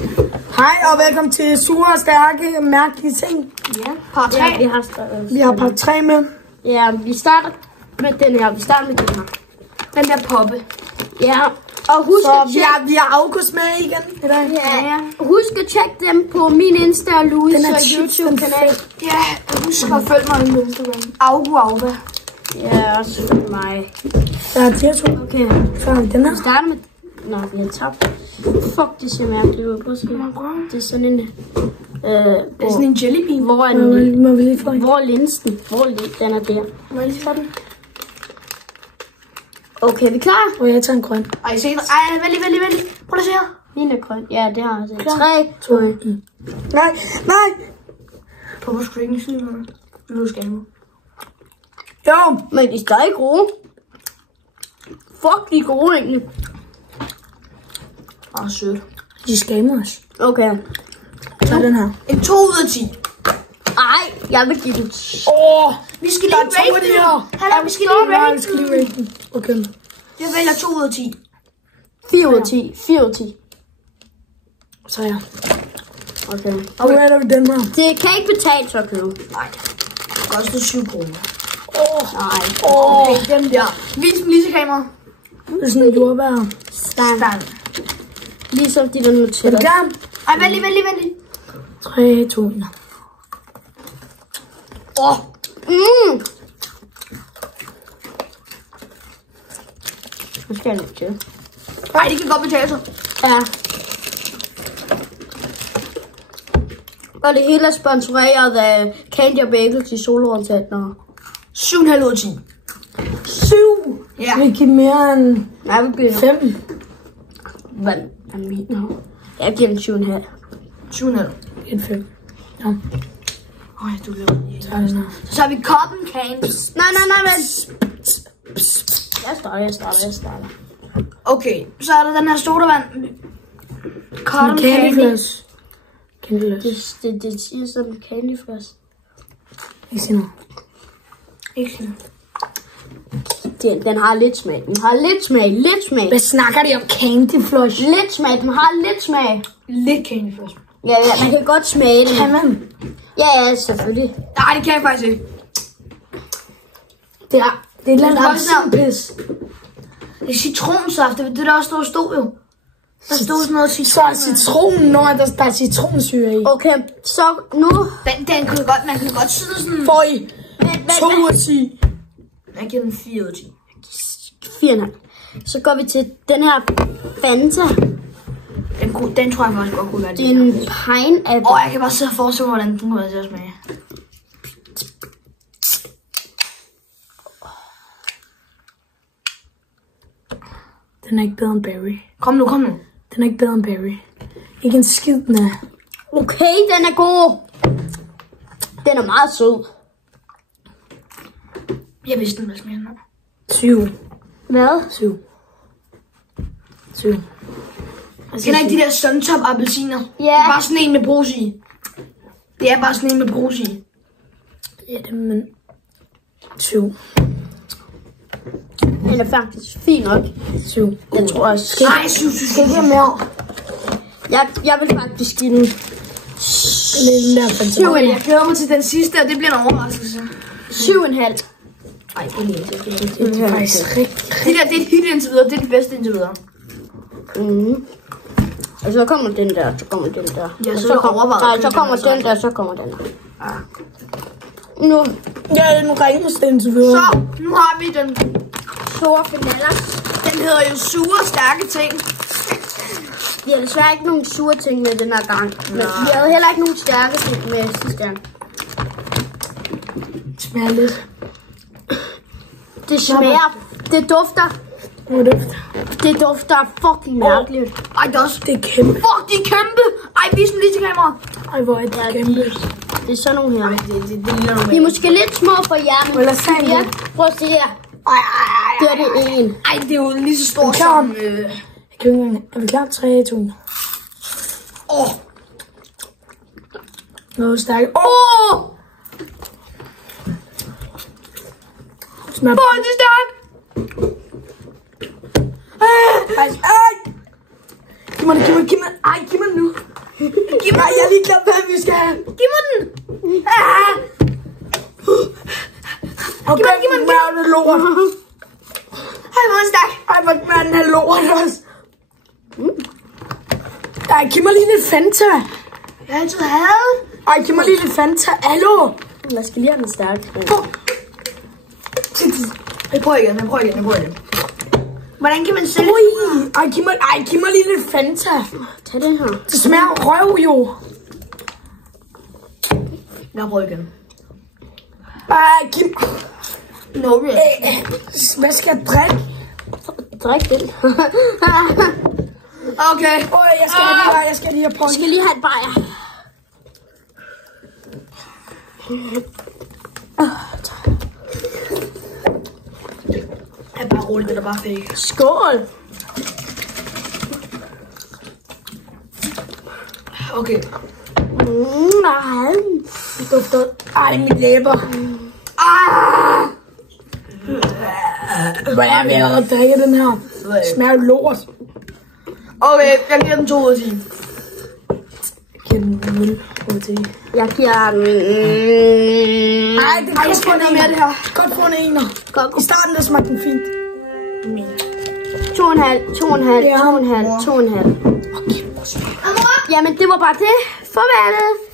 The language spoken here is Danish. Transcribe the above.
Hej og velkommen til Sure og Stærke Mærkelige Ting. Ja, part 3. Ja, vi har part 3 med. Ja, vi starter med den her. Den der poppe. Ja, og husk så at tjekke... vi har August med igen i dag. Ja. Husk at tjekke dem på min Insta og Louis og YouTube-kanal. Ja, husk at følge mig på Instagram. Auba. Ja, også følg mig. Der er 4 to. Okay. Så har vi den her. Vi starter med... Nå, vi har tabt. Fuck, det ser mærkeligt ud. Prøv at se. Det er sådan en... Det er sådan en jellybean. Hvor er den? Må vi lige få en? Hvor er linsen? Den er der. Må jeg lige få den? Okay, vi er klar? Og jeg tager en grøn. Ej, se den. Ej, vældig. Prøv at se her. Min er grøn. Ja, det har jeg set. 3, 2, 1. Nej. På screen, sådan noget. Nu skal jeg nu. Jo. Men de er stadig gode. Fuck, de er gode egentlig. Sødt. De skammer os. Okay. Så den her. En 2 ud af 10. Ej, jeg vil give den. Vi skal lige rate den her. Vi skal lige rate den. Okay. Jeg vælger 2 ud af 10. 4 ud af 10. 4 ud af 10. Så ja. Okay. Og hvad er vi den her? Det kan ikke betale sig at købe. Nej. Det koster 7 kroner. Nej. Okay, dem der. Vis dem lige til kameraet. Det er sådan en jordbær. Stang. Ligesom de der Er Nutella. du klar? Ej, vældig. 3, 2, 1. Nu skal jeg lidt til. Ej, det kan godt betale sig. Ja. Og det hele er sponsoreret af Candy og Bagels i Solrødsætner. 7,5 ud af 10. 7. Ja. Vi giver mere end Nej, vi giver 5. Hvad er min nu? Jeg giver den 7,5. 7,5. En 5. Ja. Øj, du laver det. Så er den her. Så har vi cotton candies. Nej, vent. Jeg starter. Okay, så er der den her sodavand. Cotton Candy candy. Floss. Candy Floss. Det siger sådan Candy Floss. Ikke sige noget. Ikke sådan. Den har lidt smag. Den har lidt smag. Hvad snakker de om Candy Floss? Lidt smag. Den har lidt smag. Lidt candy floss. Ja, man kan godt smage den. Kan man? Ja, selvfølgelig. Nej, det kan jeg faktisk ikke. Det er et eller andet Det er appelsinpis. Det er citronsaft. Det er det, der også stod jo. Der stod sådan noget Så citron. er citronen, når der er citronsyre i. Okay, så nu... Den kunne godt, man kunne godt sidde sådan. Får I 2 ud af 10. Jeg giver den 4 ud af 10. 4,5. Så går vi til den her Fanta. Den tror jeg faktisk godt kunne være Det er en pineapple. jeg kan bare sidde og forestille mig, hvordan den kunne være til at smage. Den er ikke bedre end Berry. Kom nu. Den er ikke bedre end Berry. Ikke en skid, den er. Okay, den er god. Den er meget sød. Jeg vidste, den ville smage noget. 7. Hvad? 7. Kender ikke de der Suntop appelsiner? Ja. Det er bare sådan en med brus i. Det er bare sådan en med brus i. Ja, det er men 7. Den er faktisk fin nok. 7. Den tror jeg også. Nej, jeg synes, Skal ikke have mere? Jeg vil faktisk give den Det er den der fantastisk. 7,5. jeg glæder mig til den sidste, og det bliver en overraskelse. 7,5. Ej, det er lige Det er faktisk rigtig. det der, det er et hit indtil videre. Det er det bedste indtil videre. Og så kommer den der, Ja, Og så er det kommer, overvejet. nej, så kommer den der, så kommer den der. Nu, Ja, det er nu ringest indtil videre. Så, nu har vi den. store finaler. Den hedder jo sure, stærke ting. Vi har desværre ikke nogen sure ting med den her gang. Men vi havde heller ikke nogen stærke ting med sidste gang. Det smager lidt. Det smager, det dufter. Det dufter fucking mærkeligt. Ej, det er også. Det er kæmpe. Fuck, de er kæmpe. Ej, vis dem lige til kameraet. Ej, hvor er det kæmpe. Det er sådan nogle her. Det ligner De er normalt. måske lidt små for jer, men Eller sagen. ja, prøv at se her. Det er det en. Ej, det er jo lige så stort Klar. som... Er vi klar? 3, 2. Noget stærkt. Smager. Åh, det er stærkt. Ej! Giv mig det. Ej, giv mig det nu. Giv mig Nej, jeg er lige glad, hvad vi skal have. Giv mig den. Ah. Okay, giv mig den. hvad er det lort? Ej, hvor er den stærk. Ej, hvad er den her lort også? Ej, giv mig lige lidt Fanta. Jeg har altid hadet. Ej, giv mig lige lidt Fanta. Hallo? Jeg skal lige have den stærk. Jeg prøver igen. Hvordan kan man sælge? Ui. Ej, giv mig lige lidt Fanta. Tag den her. Det smager røv jo. Jeg prøver igen. Ej, giv mig... No, Hvad skal jeg drikke? Drik den. Okay. Jeg skal lige have på. Jeg skal lige have et bajer. Jeg er bare roligt, det er bare fake. Skål. Okay. Nej. Det dufter... Ej, mit læber. Hvad er ved at drikke den her? Det smager jo lort. Okay, jeg giver den 2 ud af 10. Jeg giver den 0 ud af 10. Jeg giver den... Ej, det kan få noget mere det her. Godt få en ener. Godt. I starten der smagte den fint. 2,5. Jamen, det var bare det. Farvel.